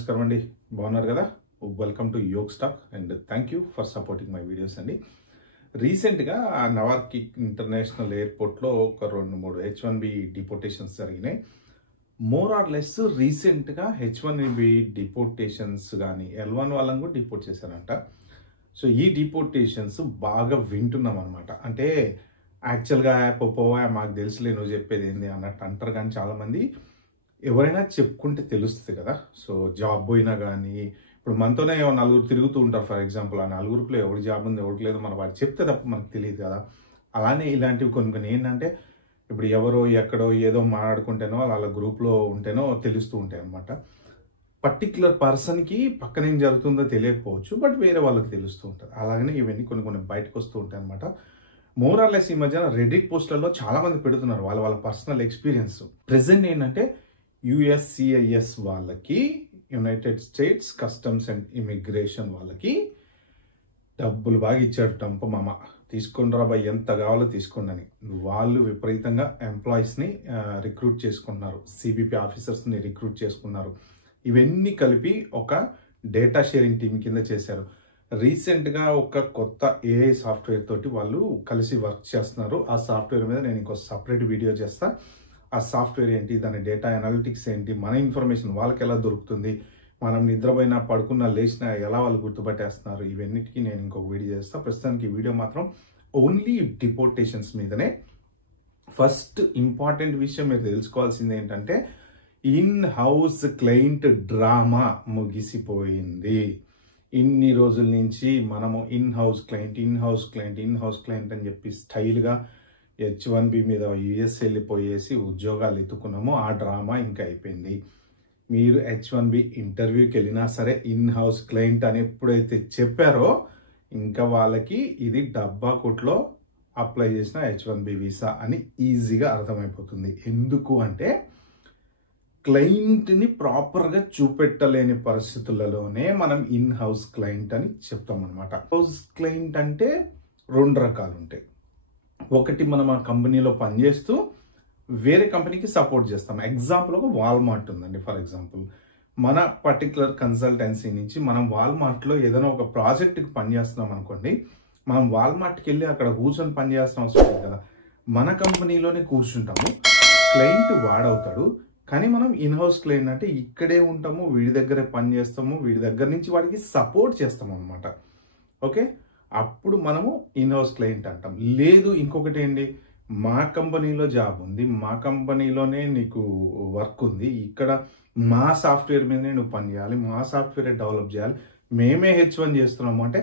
నమస్కారం అండి, బాగున్నారు కదా? Welcome to Yog stack and thank you for supporting my videos అండి. రీసెంట్గా నవార్క్ ఇంటర్నేషనల్ ఎయిర్పోర్ట్లో ఒక 2-3 H1B డిపోర్టేషన్స్ జరిగినాయి. మోర్ ఆర్ లెస్ రీసెంట్గా H1B డిపోర్టేషన్స్ కానీ L1 వాళ్ళని కూడా డిపోర్ట్ చేశారంట. సో ఈ డిపోర్టేషన్స్ బాగా వింటున్నాం అనమాట. అంటే యాక్చువల్గా పోవా మాకు తెలుసులే నువ్వు చెప్పేది ఏంది అన్నట్టు అంటారు, కానీ చాలామంది ఎవరైనా చెప్పుకుంటే తెలుస్తుంది కదా. సో జాబ్ పోయినా కానీ ఇప్పుడు మనతోనే నలుగురు తిరుగుతూ ఉంటారు ఫర్ ఎగ్జాంపుల్, ఆ నలుగురిలో ఎవరి జాబ్ ఉంది ఎవరికి లేదు మన వాడు చెప్తే తప్ప మనకు తెలియదు కదా. అలానే ఇలాంటివి కొన్ని ఏంటంటే ఇప్పుడు ఎవరో ఎక్కడో ఏదో మాట్లాడుకుంటేనో వాళ్ళ గ్రూప్లో ఉంటేనో తెలుస్తూ ఉంటాయి అనమాట. పర్టిక్యులర్ పర్సన్కి పక్కన ఏం జరుగుతుందో తెలియకపోవచ్చు, బట్ వేరే వాళ్ళకి తెలుస్తూ ఉంటుంది. అలాగనే ఇవన్నీ కొన్ని బయటకు వస్తూ ఉంటాయి అనమాట. మోర్ ఆర్ లెస్ ఈ మధ్యన రెడిట్ పోస్టులలో చాలా మంది పెడుతున్నారు వాళ్ళ పర్సనల్ ఎక్స్పీరియన్స్. ప్రెసెంట్ ఏంటంటే USCIS వాళ్ళకి, United states customs and immigration వాళ్ళకి డబ్బులు బాగా ఇచ్చాడు ట్రంప్ మామ. తీసుకోండి రా బాయ్, ఎంత కావాలో తీసుకోండి అని. వాళ్ళు విపరీతంగా ఎంప్లాయీస్ని రిక్రూట్ చేసుకున్నారు, CBP ఆఫీసర్స్ని రిక్రూట్ చేసుకున్నారు. ఇవన్నీ కలిపి ఒక డేటా షేరింగ్ టీం కింద చేశారు. రీసెంట్గా ఒక కొత్త AI సాఫ్ట్వేర్ తోటి వాళ్ళు కలిసి వర్క్ చేస్తున్నారు. ఆ సాఫ్ట్వేర్ మీద నేను ఇంకో సపరేట్ వీడియో చేస్తా. ఆ సాఫ్ట్వేర్ ఏంటి, దాని డేటా అనాలిటిక్స్ ఏంటి, మన ఇన్ఫర్మేషన్ వాళ్ళకి ఎలా దొరుకుతుంది, మనం నిద్రపోయినా పడుకున్నా లేచినా ఎలా వాళ్ళు గుర్తుపట్టేస్తున్నారు, ఇవన్నిటికీ నేను ఇంకొక వీడియో చేస్తాను. ప్రస్తుతానికి ఈ వీడియో మాత్రం ఓన్లీ డిపోర్టేషన్స్ మీదనే. ఫస్ట్ ఇంపార్టెంట్ విషయం మీరు తెలుసుకోవాల్సింది ఏంటంటే ఇన్ హౌస్ క్లయింట్ డ్రామా ముగిసిపోయింది. ఇన్ని రోజుల నుంచి మనము ఇన్ హౌస్ క్లయింట్ అని చెప్పి స్టైల్గా H1B మీద US వెళ్ళిపోయేసి ఉద్యోగాలు ఎత్తుకున్నాము. ఆ డ్రామా ఇంకా అయిపోయింది. మీరు H1B ఇంటర్వ్యూకి వెళ్ళినా సరే ఇన్ హౌస్ క్లయింట్ అని ఎప్పుడైతే చెప్పారో ఇంకా వాళ్ళకి ఇది డబ్బా కొట్లో అప్లై చేసిన H1B వీసా అని ఈజీగా అర్థమైపోతుంది. ఎందుకు అంటే క్లయింట్ని ప్రాపర్గా చూపెట్టలేని పరిస్థితులలోనే మనం ఇన్ హౌస్ క్లయింట్ అని చెప్తాం అనమాట. హౌస్ క్లయింట్ అంటే 2 రకాలు ఉంటాయి. ఒకటి మనం ఆ కంపెనీలో పనిచేస్తూ వేరే కంపెనీకి సపోర్ట్ చేస్తాం. ఎగ్జాంపుల్ ఒక వాల్మార్ట్ ఉందండి. ఫర్ ఎగ్జాంపుల్ మన పర్టికులర్ కన్సల్టెన్సీ నుంచి మనం వాల్మార్ట్లో ఏదైనా ఒక ప్రాజెక్ట్కి పనిచేస్తున్నాం అనుకోండి, మనం వాల్మార్ట్కి వెళ్ళి అక్కడ కూర్చొని పనిచేస్తాం అవసరం లేదు కదా. మన కంపెనీలోనే కూర్చుంటాము, క్లయింట్ వాడవుతాడు, కానీ మనం ఇన్ హౌస్ క్లయింట్ అంటే ఇక్కడే ఉంటాము, వీడి దగ్గరే పని చేస్తాము, వీడి దగ్గర నుంచి వాడికి సపోర్ట్ చేస్తాము అనమాట. ఓకే, అప్పుడు మనము ఇన్ హౌస్ క్లయింట్ అంటాం. లేదు ఇంకొకటి ఏంటి, మా కంపెనీలో జాబ్ ఉంది, మా కంపెనీలోనే నీకు వర్క్ ఉంది, ఇక్కడ మా సాఫ్ట్వేర్ మీదనే నువ్వు పని చేయాలి, మా సాఫ్ట్వేర్ డెవలప్ చేయాలి, మేమే H1 చేస్తున్నాము అంటే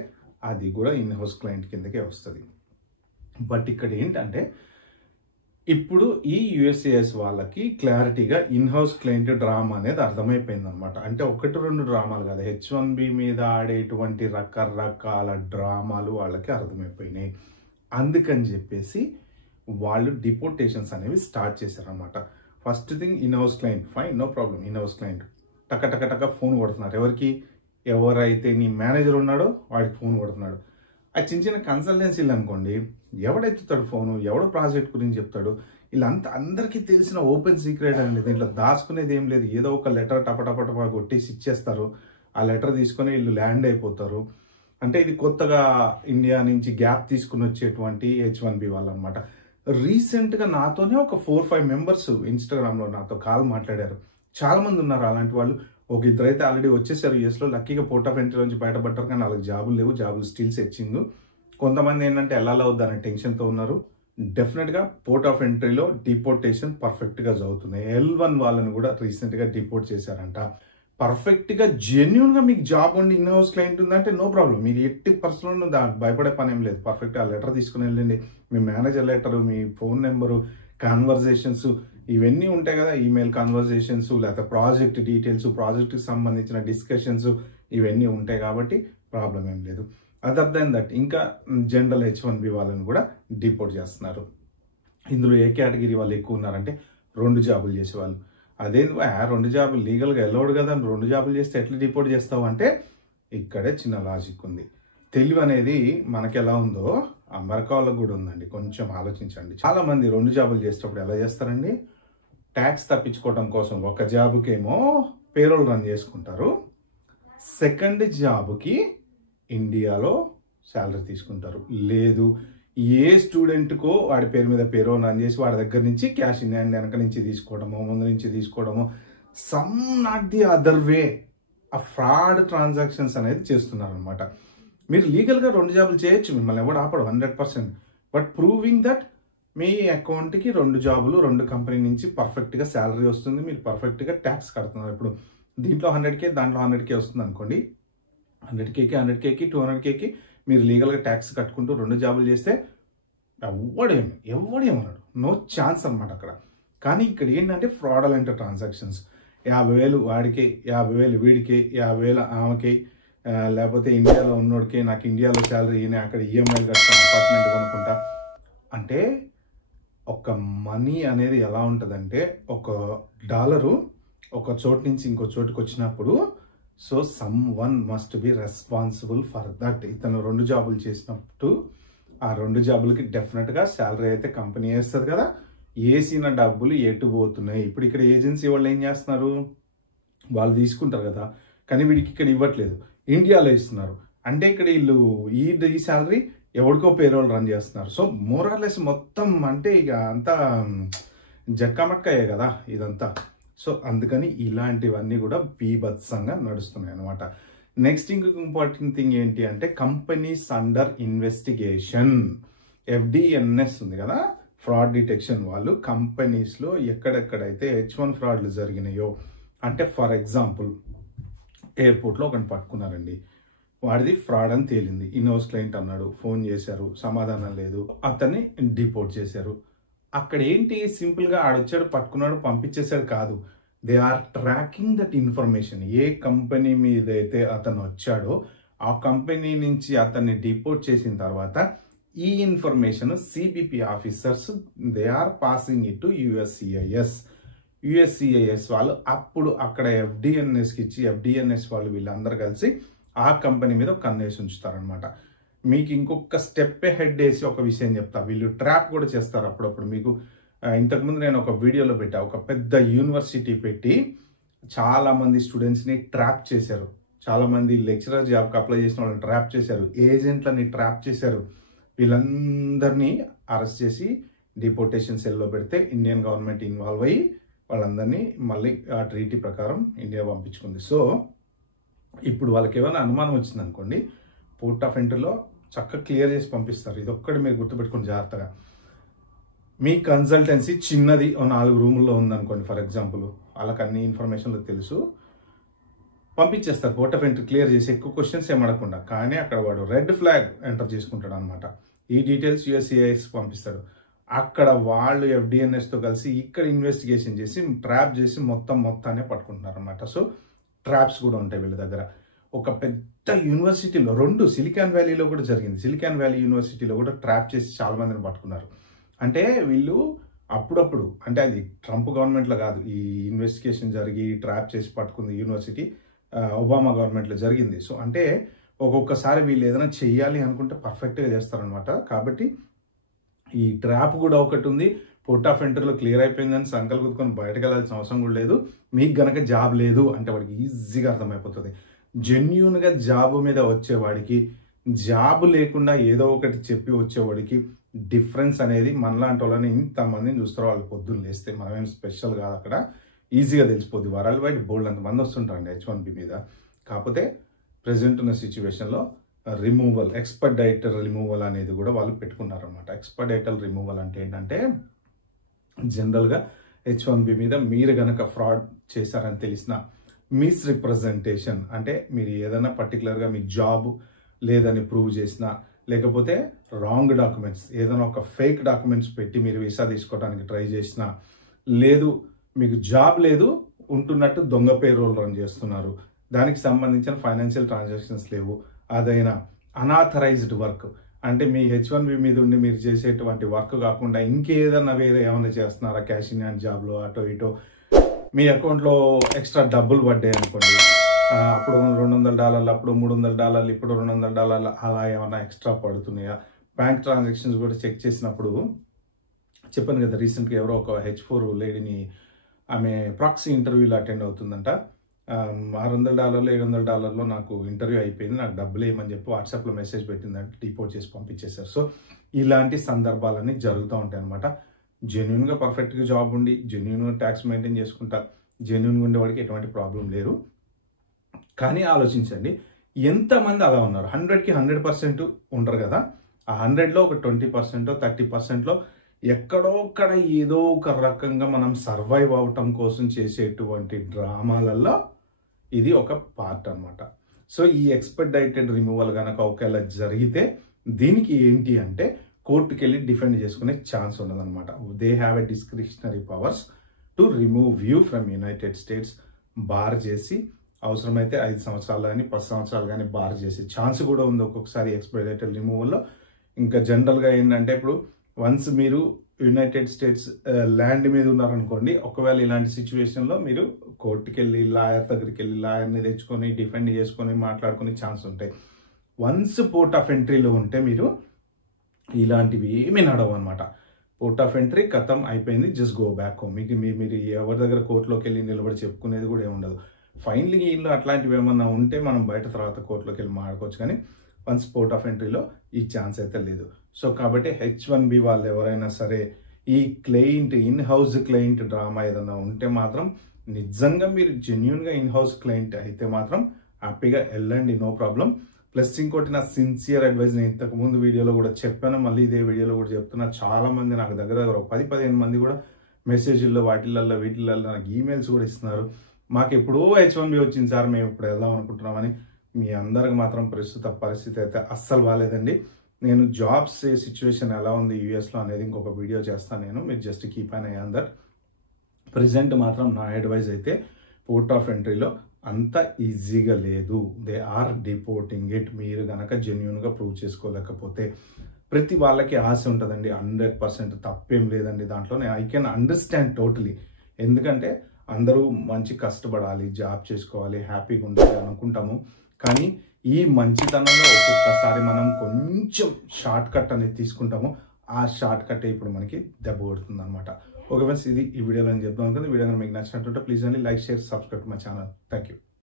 అది కూడా ఇన్ హౌస్ క్లయింట్ కిందకే వస్తుంది. బట్ ఇక్కడ ఏంటంటే ఇప్పుడు ఈ USCIS వాళ్ళకి క్లారిటీగా ఇన్ హౌస్ క్లయింట్ డ్రామా అనేది అర్థమైపోయింది అనమాట. అంటే 1-2 డ్రామాలు కాదు, H1B మీద ఆడేటువంటి రకరకాల డ్రామాలు వాళ్ళకి అర్థమైపోయినాయి. అందుకని చెప్పేసి వాళ్ళు డిపోర్టేషన్స్ అనేవి స్టార్ట్ చేశారనమాట. First thing in house client, fine, no problem. In house client టక ఫోన్ కొడుతున్నారు. ఎవరికి? ఎవరైతే నీ మేనేజర్ ఉన్నాడో వాడికి ఫోన్ కొడుతున్నాడు. ఆ చిన్న కన్సల్టెన్సీలు అనుకోండి, ఎవడెత్తుతాడు ఫోను, ఎవడో ప్రాజెక్ట్ గురించి చెప్తాడు, వీళ్ళంతా అందరికీ తెలిసిన ఓపెన్ సీక్రెట్ అండి. దీంట్లో దాచుకునేది ఏం లేదు. ఏదో ఒక లెటర్ టపటపటపా కొట్టేసి ఇచ్చేస్తారు. ఆ లెటర్ తీసుకొని వీళ్ళు ల్యాండ్ అయిపోతారు. అంటే ఇది కొత్తగా ఇండియా నుంచి గ్యాప్ తీసుకుని వచ్చేటువంటి H1B వాళ్ళు అనమాట. రీసెంట్గా నాతోనే ఒక 4-5 మెంబర్స్ ఇన్స్టాగ్రామ్లో నాతో కాల్ మాట్లాడారు. చాలా మంది ఉన్నారు అలాంటి వాళ్ళు. ఒక 2 అయితే ఆల్రెడీ వచ్చేసారు యూఎస్లో. లక్కీగా పోర్ట్ ఆఫ్ ఎంట్రీ నుంచి బయటపడ్డారు, కానీ వాళ్ళకి జాబులు లేవు, జాబులు స్టిల్ సెర్చింగ్. కొంతమంది ఏంటంటే ఎలా అవుద్దనే టెన్షన్తో ఉన్నారు. డెఫినెట్గా పోర్ట్ ఆఫ్ ఎంట్రీలో డిపోర్టేషన్ పర్ఫెక్ట్గా జరుగుతుంది. L1 వాళ్ళని కూడా రీసెంట్గా డిపోర్ట్ చేశారంట. పర్ఫెక్ట్గా జెన్యున్గా మీకు జాబ్ ఉండి ఇన్ హౌస్ క్లయింట్ ఉందంటే నో ప్రాబ్లం, మీరు 80% దానికి భయపడే పని ఏం లేదు. పర్ఫెక్ట్గా ఆ లెటర్ తీసుకుని వెళ్ళండి. మీ మేనేజర్ లెటరు, మీ ఫోన్ నెంబరు, కాన్వర్జేషన్స్ ఇవన్నీ ఉంటాయి కదా, ఈమెయిల్ కాన్వర్జేషన్స్, లేకపోతే ప్రాజెక్ట్ డీటెయిల్స్, ప్రాజెక్ట్కి సంబంధించిన డిస్కషన్స్ ఇవన్నీ ఉంటాయి కాబట్టి ప్రాబ్లం ఏం లేదు. అదర్ దెన్ దట్ ఇంకా జనరల్ H1B వాళ్ళని కూడా డిపోర్ట్ చేస్తున్నారు. ఇందులో ఏ కేటగిరీ వాళ్ళు ఎక్కువ ఉన్నారంటే 2 జాబులు చేసేవాళ్ళు. అదే 2 జాబులు లీగల్గా వెళ్ళవడు కదా, 2 జాబులు చేస్తే ఎట్లా డిపోర్ట్ చేస్తావు అంటే ఇక్కడే చిన్న లాజిక్ ఉంది. తెలివి అనేది మనకి ఎలా ఉందో అమెరికా వాళ్ళకు కూడా ఉందండి. కొంచెం ఆలోచించండి. చాలా మంది 2 జాబులు చేసేటప్పుడు ఎలా చేస్తారండి, ట్యాక్స్ తప్పించుకోవడం కోసం ఒక జాబుకేమో పేరోల్ రన్ చేసుకుంటారు, సెకండ్ జాబ్కి ఇండియాలో శాలరీ తీసుకుంటారు. లేదు ఏ స్టూడెంట్కో వాడి పేరు మీద పేరు రన్ చేసి వాడి దగ్గర నుంచి క్యాష్ ఇన్ హ్యాండ్ వెనక నుంచి తీసుకోవడము, ముందు నుంచి తీసుకోవడము, some not the other way ఆ ఫ్రాడ్ ట్రాన్సాక్షన్స్ అనేది చేస్తున్నారు అనమాట. మీరు లీగల్గా 2 జాబులు చేయొచ్చు, మిమ్మల్ని ఎవరు ఆపడు 100%. బట్ ప్రూవింగ్ దట్ మీ అకౌంట్కి 2 జాబులు 2 కంపెనీ నుంచి పర్ఫెక్ట్గా శాలరీ వస్తుంది, మీరు పర్ఫెక్ట్గా ట్యాక్స్ కడుతున్నారు. ఇప్పుడు దీంట్లో 100K దాంట్లో 100K వస్తుంది అనుకోండి, 100Kకి 100Kకి 200Kకి మీరు లీగల్గా ట్యాక్స్ కట్టుకుంటూ 2 జాబులు చేస్తే ఎవడేమన్నాడు, నో ఛాన్స్ అనమాట అక్కడ. కానీ ఇక్కడ ఏంటంటే ఫ్రాడలెంట్ ట్రాన్సాక్షన్స్. 50,000 వాడికి, 50,000 వీడికి, 50,000 ఆమెకి, లేకపోతే ఇండియాలో ఉన్నోడికి, నాకు ఇండియాలో శాలరీ ఈయన, అక్కడ ఈఎంఐలు కడతాను, అపార్ట్మెంట్ కొనుక్కుంటా. అంటే ఒక మనీ అనేది ఎలా ఉంటుందంటే, ఒక డాలరు ఒక చోటు నుంచి ఇంకో చోటుకి వచ్చినప్పుడు so some one must be responsible for that. ఇతను 2 జాబులు చేసినప్పుడు ఆ 2 జాబులకి డెఫినెట్గా శాలరీ అయితే కంపెనీ వేస్తుంది కదా. వేసిన డబ్బులు ఎటు పోతున్నాయి? ఇప్పుడు ఇక్కడ ఏజెన్సీ వాళ్ళు ఏం చేస్తున్నారు, వాళ్ళు తీసుకుంటారు కదా, కానీ వీడికి ఇక్కడ ఇవ్వట్లేదు, ఇండియాలో ఇస్తున్నారు. అంటే ఇక్కడ వీళ్ళు ఈ శాలరీ ఎవరికో పేరోల్ రన్ చేస్తున్నారు. సో మోరార్లెస్ మొత్తం అంటే ఇక అంతా జట్కామట్కాయే కదా ఇదంతా. సో అందుకని ఇలాంటివన్నీ కూడా బీభత్సంగా నడుస్తున్నాయి అనమాట. నెక్స్ట్ ఇంకొక ఇంపార్టెంట్ థింగ్ ఏంటి అంటే కంపెనీస్ అండర్ ఇన్వెస్టిగేషన్. FDNS ఉంది కదా, ఫ్రాడ్ డిటెక్షన్ వాళ్ళు కంపెనీస్లో ఎక్కడెక్కడైతే H1 ఫ్రాడ్లు జరిగినాయో, అంటే ఫర్ ఎగ్జాంపుల్ ఎయిర్పోర్ట్లో ఒకటి పట్టుకున్నారండి, వాడిది ఫ్రాడ్ అని తేలింది, ఇన్హౌస్ క్లయింట్ అన్నాడు, ఫోన్ చేశారు, సమాధానం లేదు, అతన్ని డిపోర్ట్ చేశారు. అక్కడ ఏంటి, సింపుల్గా ఆడొచ్చాడు, పట్టుకున్నాడు, పంపించేశాడు కాదు, they are tracking that information. ఏ కంపెనీ మీద అయితే అతను వచ్చాడో ఆ కంపెనీ నుంచి అతన్ని డిపోర్ట్ చేసిన తర్వాత ఈ information CBP officers they are passing it to USCIS. USCIS వాళ్ళు అప్పుడు అక్కడ FDNSకి ఇచ్చి, FDNS వాళ్ళు వీళ్ళందరూ కలిసి ఆ కంపెనీ మీద కన్నేసి ఉంచుతారనమాట. మీకు ఇంకొక స్టెప్ హెడ్ వేసి ఒక విషయం చెప్తా, వీళ్ళు ట్రాప్ కూడా చేస్తారు అప్పుడప్పుడు. మీకు ఇంతకుముందు నేను ఒక వీడియోలో పెట్టా, ఒక పెద్ద యూనివర్సిటీ పెట్టి చాలా మంది స్టూడెంట్స్ని ట్రాప్ చేశారు, చాలా మంది లెక్చరర్ జాబ్కి అప్లై చేసిన వాళ్ళని ట్రాప్ చేశారు, ఏజెంట్లని ట్రాప్ చేశారు. వీళ్ళందరినీ అరెస్ట్ చేసి డిపోర్టేషన్ సెల్లో పెడితే ఇండియన్ గవర్నమెంట్ ఇన్వాల్వ్ అయ్యి వాళ్ళందరినీ మళ్ళీ ఆ ట్రీటీ ప్రకారం ఇండియా పంపించుకుంది. సో ఇప్పుడు వాళ్ళకి ఏమైనా అనుమానం వచ్చింది అనుకోండి, పోర్ట్ ఆఫ్ ఎంట్రీలో చక్కగా క్లియర్ చేసి పంపిస్తారు. ఇది ఒక్కటి మీరు గుర్తుపెట్టుకుని జాగ్రత్తగా. మీ కన్సల్టెన్సీ చిన్నది 4 రూముల్లో ఉందనుకోండి ఫర్ ఎగ్జాంపుల్, వాళ్ళకి అన్ని ఇన్ఫర్మేషన్లు తెలుసు, పంపించేస్తారు పోర్ట్ ఆఫ్ ఎంట్రీ క్లియర్ చేసి, ఎక్కువ క్వశ్చన్స్ ఏం అడగకుండా. కానీ అక్కడ వాడు రెడ్ ఫ్లాగ్ ఎంటర్ చేసుకుంటాడు అనమాట. ఈ డీటెయిల్స్ USCIS పంపిస్తాడు. అక్కడ వాళ్ళు FDNSతో కలిసి ఇక్కడ ఇన్వెస్టిగేషన్ చేసి ట్రాప్ చేసి మొత్తాన్ని పట్టుకుంటున్నారు అనమాట. సో ట్రాప్స్ కూడా ఉంటాయి వీళ్ళ దగ్గర. ఒక పెద్ద యూనివర్సిటీలో 2 సిలికాన్ వ్యాలీలో కూడా జరిగింది. సిలికాన్ వ్యాలీ యూనివర్సిటీలో కూడా ట్రాప్ చేసి చాలా మందిని పట్టుకున్నారు. అంటే వీళ్ళు అప్పుడప్పుడు, అంటే అది ట్రంప్ గవర్నమెంట్లో కాదు, ఈ ఇన్వెస్టిగేషన్ జరిగి ట్రాప్ చేసి పట్టుకుంది యూనివర్సిటీ ఒబామా గవర్నమెంట్లో జరిగింది. సో అంటే ఒక్కొక్కసారి వీళ్ళు ఏదైనా చెయ్యాలి అనుకుంటే పర్ఫెక్ట్గా చేస్తారనమాట. కాబట్టి ఈ ట్రాప్ కూడా ఒకటి ఉంది. పోర్ట్ ఆఫ్ ఎంట్రీలో క్లియర్ అయిపోయిందని సంకల్ కుదుకొని బయటకు వెళ్ళాల్సిన అవసరం కూడా లేదు. మీకు గనక జాబ్ లేదు అంటే వాడికి ఈజీగా అర్థమైపోతుంది. జెన్యూన్గా జాబ్ మీద వచ్చేవాడికి, జాబ్ లేకుండా ఏదో ఒకటి చెప్పి వచ్చేవాడికి డిఫరెన్స్ అనేది మనలాంటి వాళ్ళని ఇంతమందిని చూస్తారో వాళ్ళు పొద్దున్న లేస్తే, మనమేం స్పెషల్ కాదు, అక్కడ ఈజీగా తెలిసిపోద్ది. వరల్డ్ వైడ్ బోల్డ్ అంతమంది వస్తుంటారండి H1B మీద. కాకపోతే ప్రజెంట్ ఉన్న సిచ్యువేషన్లో రిమూవల్, ఎక్స్పర్డైటర్ రిమూవల్ అనేది కూడా వాళ్ళు పెట్టుకున్నారనమాట. ఎక్స్పర్డైటర్ రిమూవల్ అంటే ఏంటంటే జనరల్గా H1B మీద మీరు గనక ఫ్రాడ్ చేశారని తెలిసిన, మిస్రిప్రజెంటేషన్ అంటే మీరు ఏదైనా పర్టికులర్గా మీ జాబ్ లేదని ప్రూవ్ చేసినా, లేకపోతే రాంగ్ డాక్యుమెంట్స్, ఏదైనా ఒక ఫేక్ డాక్యుమెంట్స్ పెట్టి మీరు వీసా తీసుకోవడానికి ట్రై చేసినా, లేదు మీకు జాబ్ లేదు ఉంటున్నట్టు దొంగ పేరోల్ రన్ చేస్తున్నారు, దానికి సంబంధించిన ఫైనాన్షియల్ ట్రాన్సాక్షన్స్ లేవు, అదైనా అనాథరైజ్డ్ వర్క్ అంటే మీ H1B మీద ఉండి మీరు చేసేటువంటి వర్క్ కాకుండా ఇంకేదన్నా వేరే ఏమైనా చేస్తున్నారా, క్యాష్ ఇన్ హ్యాండ్ జాబ్లో అటో ఇటో, మీ అకౌంట్లో ఎక్స్ట్రా డబ్బులు పడ్డాయి అనుకోండి, అప్పుడు $200, అప్పుడు $300, ఇప్పుడు $200 అలా ఏమైనా ఎక్స్ట్రా పడుతున్నాయా, బ్యాంక్ ట్రాన్సాక్షన్స్ కూడా చెక్ చేసినప్పుడు చెప్పాను కదా, రీసెంట్గా ఎవరో ఒక H4 లేడీని, ఆమె ప్రాక్సీ ఇంటర్వ్యూలో అటెండ్ అవుతుందంట, $600 $700 నాకు ఇంటర్వ్యూ అయిపోయింది, నాకు డబ్బులు ఏమని చెప్పి వాట్సాప్లో మెసేజ్ పెట్టిందంటే డిపోర్ట్ చేసి పంపించేశారు. సో ఇలాంటి సందర్భాలన్నీ జరుగుతూ ఉంటాయి అనమాట. జెన్యున్గా పర్ఫెక్ట్గా జాబ్ ఉండి జెన్యున్గా ట్యాక్స్ మెయింటైన్ చేసుకుంటా జెన్యున్గా ఉండేవాడికి ఎటువంటి ప్రాబ్లం లేరు. కానీ ఆలోచించండి, ఎంతమంది అలా ఉన్నారు? 100కి 100% ఉంటారు కదా. ఆ 100లో ఒక 20% 30%లో ఎక్కడో ఒక్కడ ఏదో ఒక రకంగా మనం సర్వైవ్ అవటం కోసం చేసేటువంటి డ్రామాలలో ఇది ఒక పార్ట్ అనమాట. సో ఈ ఎక్స్పెడిటెడ్ రిమూవల్ కనుక ఒకవేళ జరిగితే దీనికి ఏంటి అంటే కోర్టుకి వెళ్ళి డిఫెండ్ చేసుకునే ఛాన్స్ ఉండదు అనమాట. They have a discretionary powers to remove you from United states. Bar చేసి అవసరమైతే 5 సంవత్సరాలు కానీ 10 సంవత్సరాలు కానీ బార్ చేసే ఛాన్స్ కూడా ఉంది ఒక్కొక్కసారి ఎక్స్పెడిటెడ్ రిమూవల్లో. ఇంకా జనరల్గా ఏంటంటే ఇప్పుడు వన్స్ మీరు యునైటెడ్ స్టేట్స్ ల్యాండ్ మీద ఉన్నారనుకోండి, ఒకవేళ ఇలాంటి సిచ్యువేషన్లో మీరు కోర్టుకి వెళ్ళి లాయర్ దగ్గరికి వెళ్ళి లాయర్ని తెచ్చుకొని డిఫెండ్ చేసుకొని మాట్లాడుకునే ఛాన్స్ ఉంటాయి. వన్స్ పోర్ట్ ఆఫ్ ఎంట్రీలో ఉంటే మీరు ఇలాంటివి ఏమీ నడవు అనమాట. పోర్ట్ ఆఫ్ ఎంట్రీ ఖతం అయిపోయింది, జస్ట్ గో బ్యాక్ హోమ్. మీకు మీరు ఎవరి దగ్గర కోర్టులోకి వెళ్ళి నిలబడి చెప్పుకునేది కూడా ఏముండదు. ఫైనల్ ఇల్లు అట్లాంటివి ఏమన్నా ఉంటే మనం బయట తర్వాత కోర్టులోకి వెళ్ళి మాట్లాడుకోవచ్చు, కానీ వన్స్ పోర్ట్ ఆఫ్ ఎంట్రీలో ఈ ఛాన్స్ అయితే లేదు. సో కాబట్టి H1B వాళ్ళు ఎవరైనా సరే ఈ client in house client drama ఏదైనా ఉంటే మాత్రం నిజంగా మీరు జెన్యున్గా ఇన్ హౌస్ క్లయింట్ అయితే మాత్రం హ్యాపీగా వెళ్ళండి, నో ప్రాబ్లం. ప్లస్ ఇంకోటి నా సిన్సియర్ అడ్వైజ్, నేను ఇంతకుముందు వీడియోలో కూడా చెప్పాను, మళ్ళీ ఇదే వీడియోలో కూడా చెప్తున్నా. చాలా మంది నాకు దగ్గర 10-15 మంది కూడా మెసేజ్ల్లో వీటిల్లో నాకు ఈమెయిల్స్ కూడా ఇస్తున్నారు. మాకు ఎప్పుడో H1B వచ్చింది సార్, మేము ఇప్పుడు వెళ్దాం అనుకుంటున్నామని. మీ అందరికి మాత్రం ప్రస్తుత పరిస్థితి అయితే అస్సలు బాగాలేదండి. నేను జాబ్స్ సిచ్యువేషన్ ఎలా ఉంది యూఎస్లో అనేది ఇంకొక వీడియో చేస్తాను నేను. మీరు just keep an I on that. Present మాత్రం నా అడ్వైజ్ అయితే పోర్ట్ ఆఫ్ ఎంట్రీలో అంత ఈజీగా లేదు. They are deporting it. మీరు కనుక జెన్యున్గా ప్రూవ్ చేసుకోలేకపోతే ప్రతి వాళ్ళకి ఆశ ఉంటుందండి. 100% తప్పేం లేదండి దాంట్లో. I can understand totally. ఎందుకంటే అందరూ మంచి కష్టపడాలి, జాబ్ చేసుకోవాలి, హ్యాపీగా ఉండాలి అనుకుంటాము. కానీ ఈ మంచితనంలో ఒక్కొక్కసారి మనం కొంచెం షార్ట్ కట్ అనేది తీసుకుంటాము. ఆ షార్ట్ కట్ ఇప్పుడు మనకి దెబ్బ కొడుతుంది అనమాట. ఓకే ఫ్రెండ్స్, ఇది ఈ వీడియోలో నేను చెప్తాను కదా. వీడియో మీకు నచ్చినట్టుంటే ప్లీజ్ అండి like, share, subscribe to my channel. Thank you.